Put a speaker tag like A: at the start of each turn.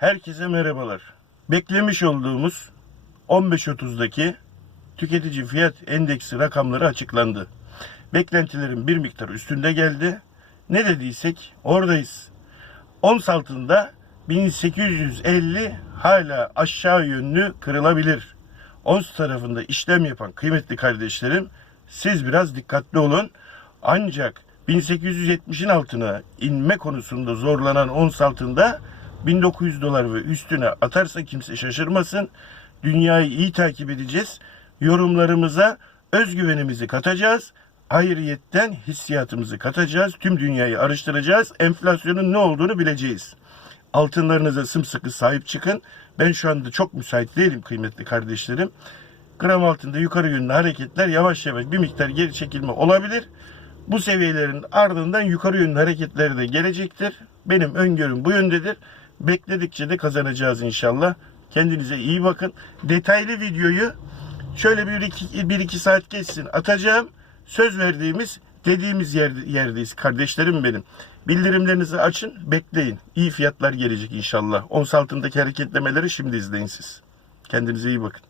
A: Herkese merhabalar. Beklemiş olduğumuz 15.30'daki tüketici fiyat endeksi rakamları açıklandı. Beklentilerin bir miktar üstünde geldi. Ne dediysek oradayız. Ons altında 1850 hala aşağı yönlü kırılabilir. Ons tarafında işlem yapan kıymetli kardeşlerim siz biraz dikkatli olun. Ancak 1870'in altına inme konusunda zorlanan ons altında 1900 dolar ve üstüne atarsa kimse şaşırmasın. Dünyayı iyi takip edeceğiz. Yorumlarımıza özgüvenimizi katacağız. Ayrıyetten hissiyatımızı katacağız. Tüm dünyayı araştıracağız. Enflasyonun ne olduğunu bileceğiz. Altınlarınıza sımsıkı sahip çıkın. Ben şu anda çok müsait değilim kıymetli kardeşlerim. Gram altında yukarı yönlü hareketler yavaş yavaş bir miktar geri çekilme olabilir. Bu seviyelerin ardından yukarı yönlü hareketleri de gelecektir. Benim öngörüm bu yöndedir. Bekledikçe de kazanacağız inşallah. Kendinize iyi bakın. Detaylı videoyu şöyle bir iki, bir iki saat geçsin atacağım. Söz verdiğimiz dediğimiz yer, yerdeyiz kardeşlerim benim. Bildirimlerinizi açın bekleyin. İyi fiyatlar gelecek inşallah. Ons altındaki hareketlemeleri şimdi izleyin siz. Kendinize iyi bakın.